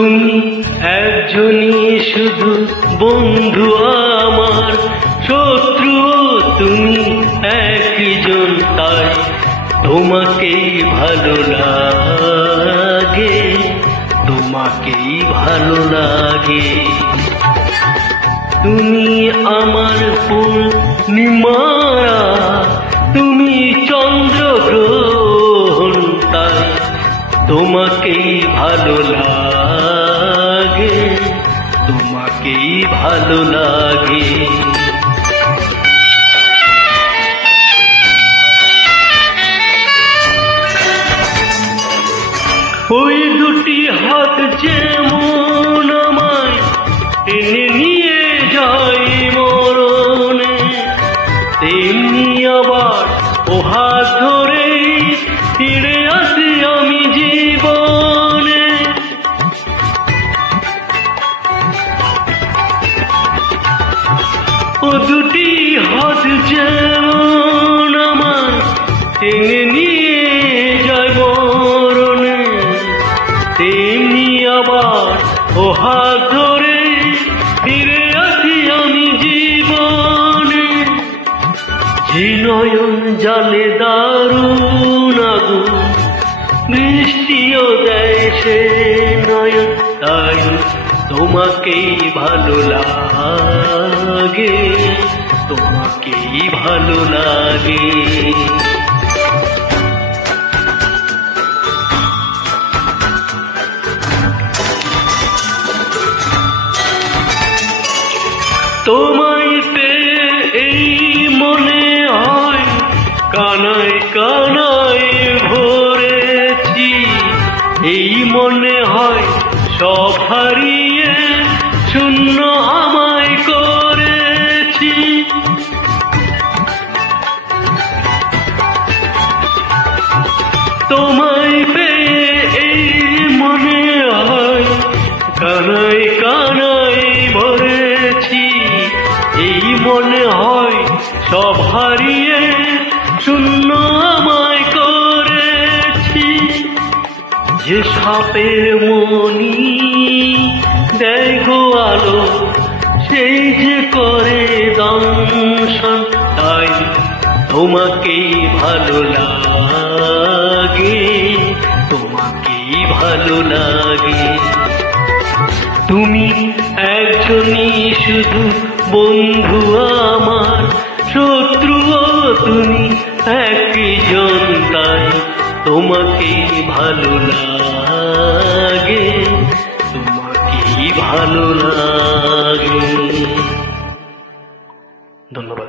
তুমি একজনই শুধু বন্ধু আমার, শত্রু তুমি একজন, তাই তোমাকেই ভালো লাগে, তোমাকেই ভালো লাগে। তুমি আমার পূর্ণিমারা, তুমি চন্দ্রগ্রহণ, তাই তোমাকেই ভালো লাগে, তোমাকেই ভালো লাগে। ওই দুটি হাত যেমন আমায় টেনে নিয়ে যায় মরণে, তেমনি আবার ও হাত ধরেই ফিরে আসি আমি জীবনে। ও দুটি হাত যেমন আমায় টেনে নিয়ে যায় মরণে, তেমনি আবার ও হাত ধরে ফিরে আসি আমি জীবনে। যে নয়ন জালে দারুণ আগুন, বৃষ্টিও দেয় সে নয়ন, তাই তোমাকেই ভালো লাগে, তোমাকেই ভালো লাগে। তোমায় পেয়ে এই মনে হয় কানায় কানায় ভরেছি, এই মনে হয় সব হারিয়ে শূন্য আমায় করেছি। তোমায় পেয়ে এই মনে হয় কানায় কানায় ভরেছি, এই মনে হয় সব হারিয়ে শূন্য আমায় করেছি। যে সাপের মনি দেয় গো আলো, সেই যে করে দংশন, তাই তোমাকেই ভালো লাগে, তোমাকেই ভালো লাগে। তুমি একজনই শুধু বন্ধু আমার, শত্রুও তুমি একজন, তাই তোমাকেই ভালো লাগে, তোমাকেই ভালো লাগে। ধন্যবাদ।